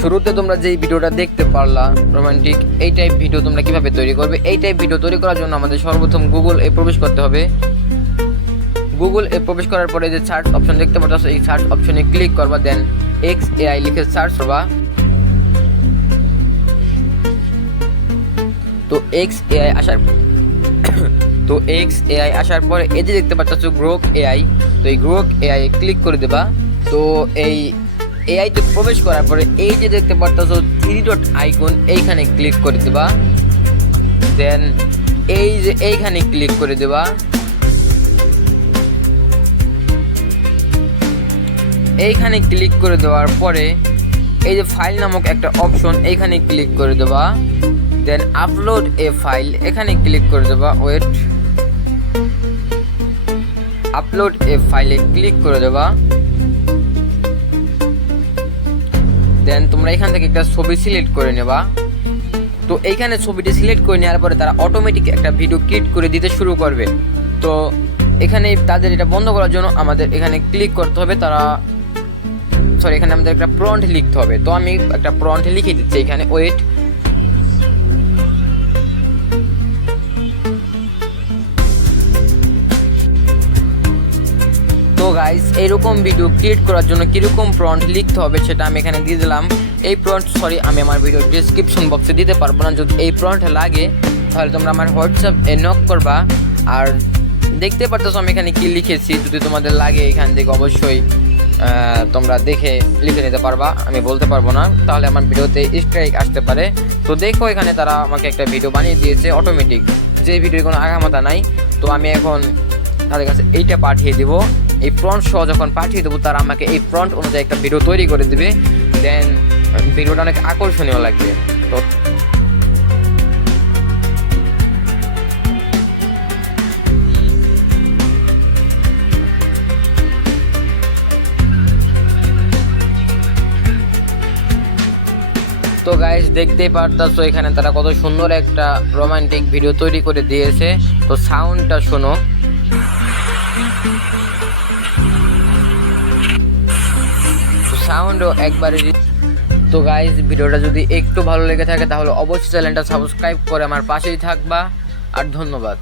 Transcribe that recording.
শুরুতে তোমরা যেই ভিডিওটা দেখতে পারলা রোমান্টিক এই টাইপ ভিডিও তোমরা কীভাবে তৈরি করবে? এই টাইপ ভিডিও তৈরি করার জন্য আমাদের সর্বপ্রথম গুগল এ প্রবেশ করতে হবে। গুগল এ প্রবেশ করার পরে যে সার্চ অপশন দেখতে পাচ্ছ এই সার্চ অপশনে ক্লিক করবা দেন এক্স এআই লিখে সার্চ করবা। তো এক্স এআই আসার তো এক্স এআই আসার পরে এই যে দেখতে পাচ্ছ গ্রোক এআই তো এই গ্রোক এআই ক্লিক করে দেবা। তো এই এআইতে প্রবেশ করার পরে এই যে দেখতে পাচ্ছ থ্রি ডট আইকন এইখানে ক্লিক করে দেবা। দেন এই যে এইখানে ক্লিক করে দেবা। এইখানে ক্লিক করে দেওয়ার পরে এই যে ফাইল নামক একটা অপশন এইখানে ক্লিক করে দেবা। দেন আপলোড এ ফাইল এখানে ক্লিক করে দেবা ওয়েট আপলোড এ ফাইলে ক্লিক করে দেবা। দেন তোমরা এখান থেকে একটা ছবি সিলেক্ট করে নেবা। তো এইখানে ছবিটি সিলেক্ট করে নেওয়ার পরে তারা অটোমেটিক একটা ভিডিও ক্রিয়েট করে দিতে শুরু করবে। তো এখানে তাদের এটা বন্ধ করার জন্য আমাদের এখানে ক্লিক করতে হবে, তারা সরি এখানে আমাদের একটা প্রন্ট লিখতে হবে। তো আমি একটা প্রন্ট লিখে দিচ্ছি এখানে ওয়েট গাইস এইরকম ভিডিও ক্রিয়েট করার জন্য কীরকম প্রন্ট লিখতে হবে সেটা আমি এখানে দিয়ে দিলাম। এই প্রন্ট সরি আমি আমার ভিডিও ডিসক্রিপশন বক্সে দিতে পারব না। যদি এই প্রন্ট লাগে, তাহলে তোমরা আমার হোয়াটসঅ্যাপ নক করবা। আর দেখতে পারতেছো আমি এখানে কি লিখেছি, যদি তোমাদের লাগে এখান থেকে অবশ্যই তোমরা দেখে লিখে নিতে পারবা। আমি বলতে পারব না, তাহলে আমার ভিডিওতে স্ট্রাইক আসতে পারে। তো দেখো এখানে তারা আমাকে একটা ভিডিও বানিয়ে দিয়েছে অটোমেটিক যে ভিডিওর কোনো আগামাতা নাই, তো আমি এখন তাদের কাছে এইটা পাঠিয়ে দিব। এই প্রন্ট সহ যখন পাঠিয়ে দেবো, তারা আমাকে এই প্রন্ট অনুযায়ী একটা ভিডিও তৈরি করে দিবে। দেন ভিডিওটা অনেক আকর্ষণীয় লাগবে। তো তো গাইস দেখতেই পারতাছো, এখানে তারা কত সুন্দর একটা রোমান্টিক ভিডিও তৈরি করে দিয়েছে। তো সাউন্ডটা শোনো। সাউন্ডও একবারে তো গাইজ ভিডিওটা যদি একটু ভালো লেগে থাকে, তাহলে অবশ্যই চ্যানেলটা সাবস্ক্রাইব করে আমার পাশেই থাকবা, আর ধন্যবাদ।